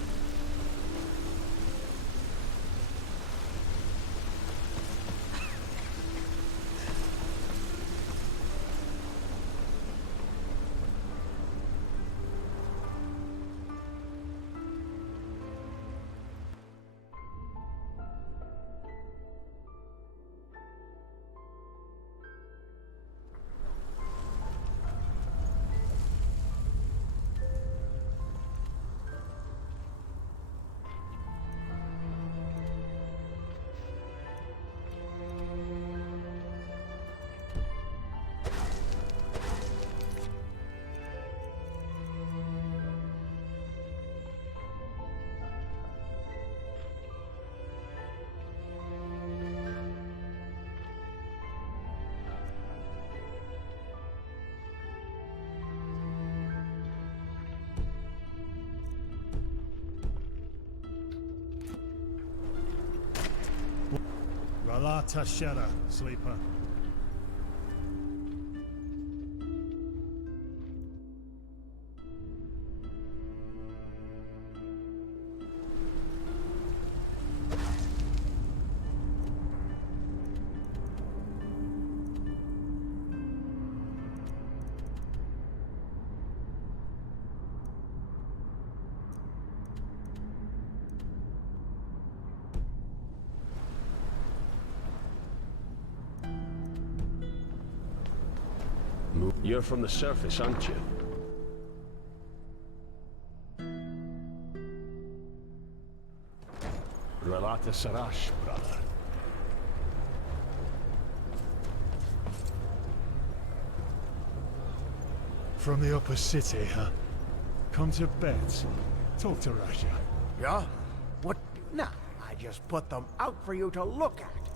Ralata Shera, sleeper. You're from the surface, aren't you? Relata Sarash, brother. From the upper city, huh? Come to bed. Talk to Raja. Yeah? What? No, I just put them out for you to look at.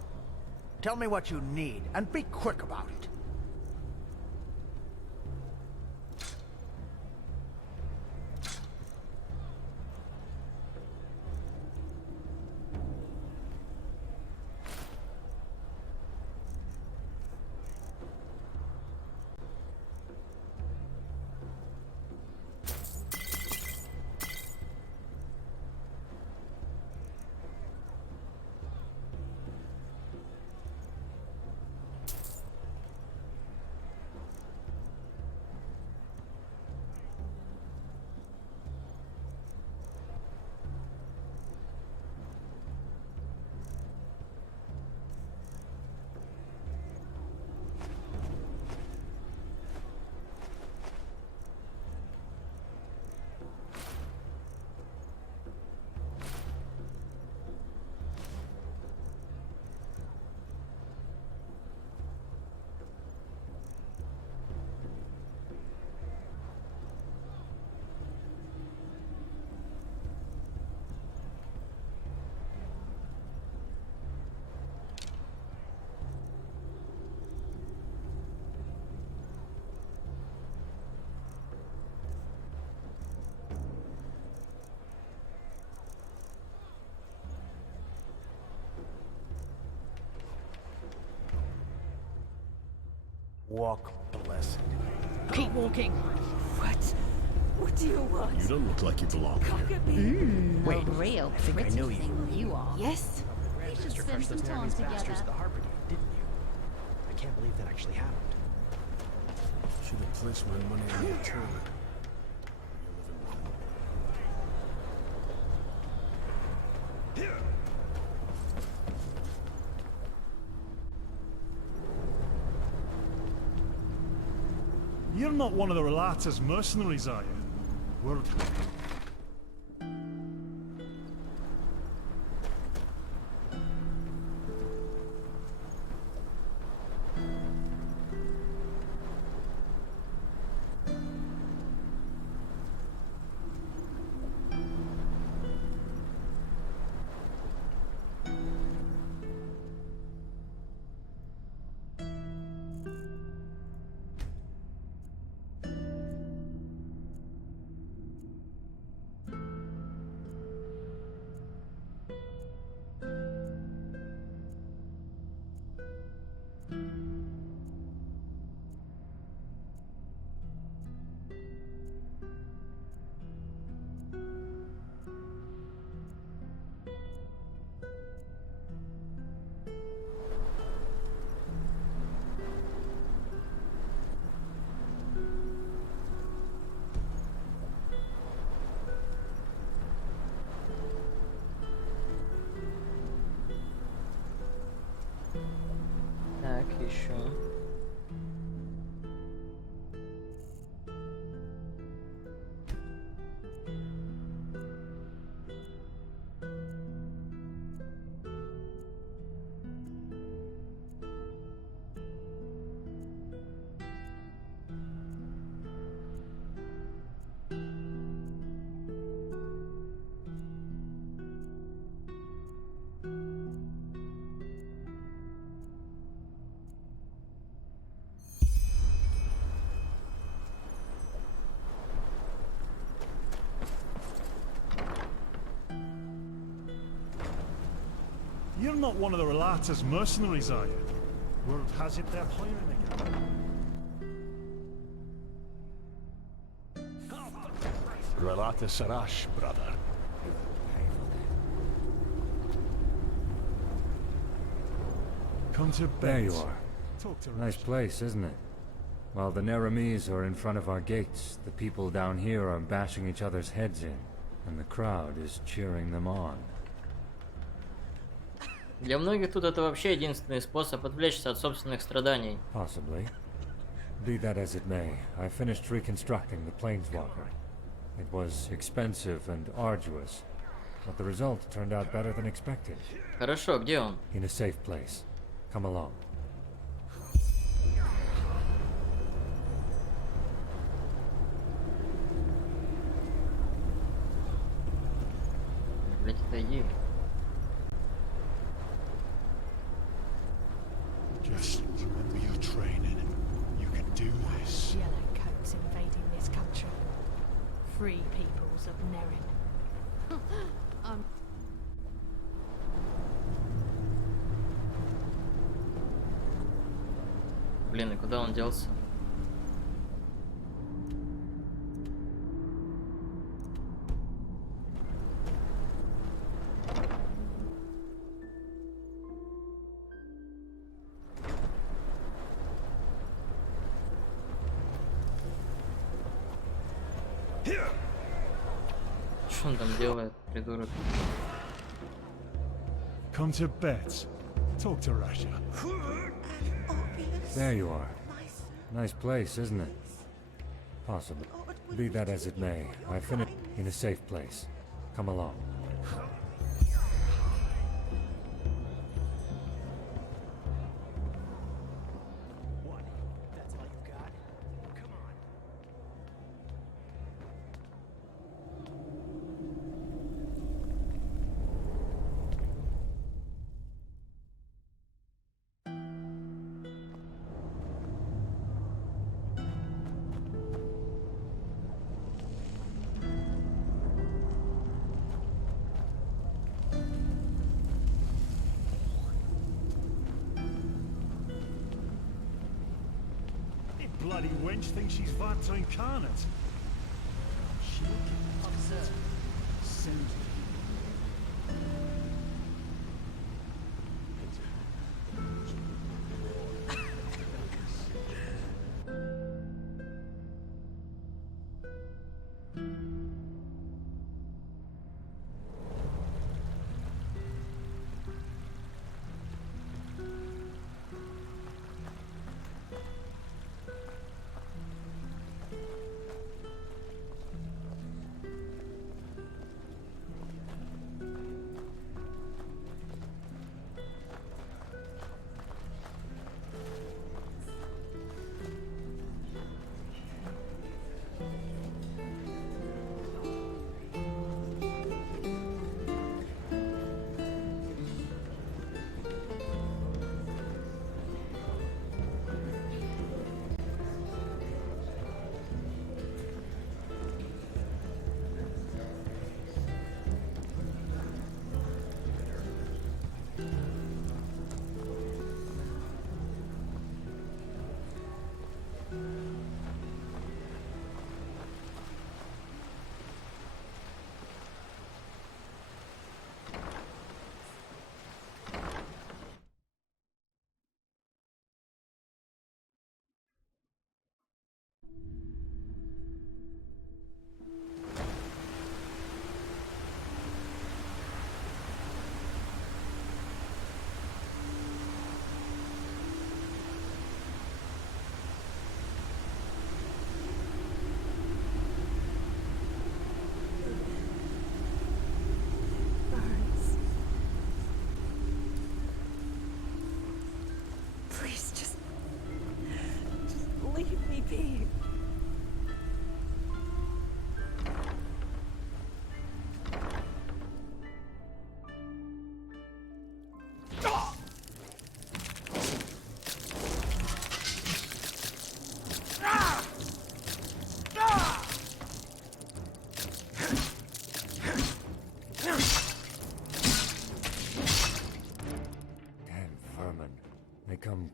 Tell me what you need, and be quick about it. Walk blessed. Keep walking. What? What do you want? You don't look like you belong here. Wait, real I think I pretty know you. thing you are. Yes? We should spend some time together. can't believe that actually happened. Should have placed my money on the tournament. You're not one of the Relata's mercenaries, are you? Word. Так, еще. You're not one of the Relata's mercenaries, are you? Word has it they're hiring again. Relata Sarash, brother. Come to bed. There you are. Talk to Nice place, isn't it? While the Neramis are in front of our gates, the people down here are bashing each other's heads in, and the crowd is cheering them on. Для многих тут это вообще единственный способ отвлечься от собственных страданий. Possibly. Be that as it may, I finished reconstructing the Planeswalker. It was expensive and arduous, but the result turned out better than expected. Хорошо, где он? In a safe place. Come along. Блять, отойди. Just remember your training. You can do this. Yellowcoats invading this country. Free peoples of Nerin. Блин, и куда он делся? Что он там делает, придурок? Come to bed. Talk to Rasha. There you are. Nice place, isn't it? Possibly. Be that as it may, I finished in a safe place. Come along. Bloody wench thinks she's Vata incarnate. Officer. Send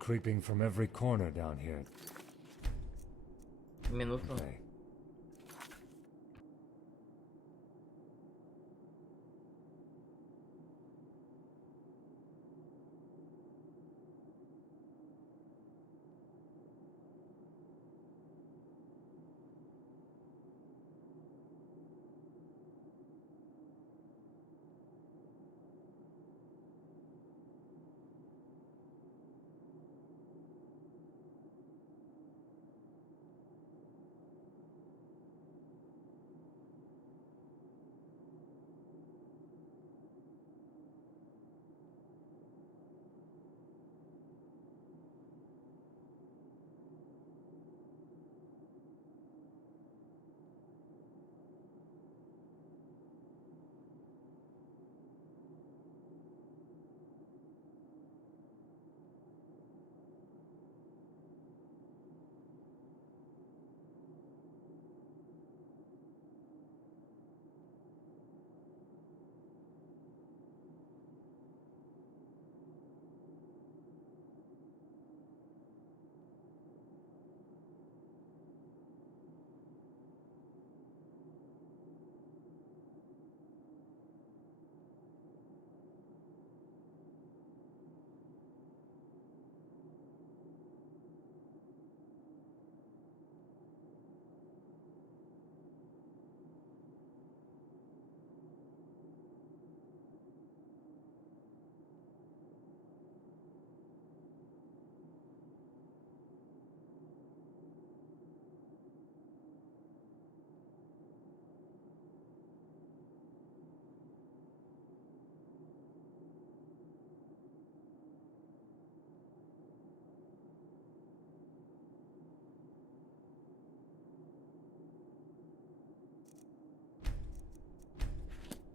creeping from every corner down here. Минуту. Okay.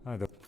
Hi there.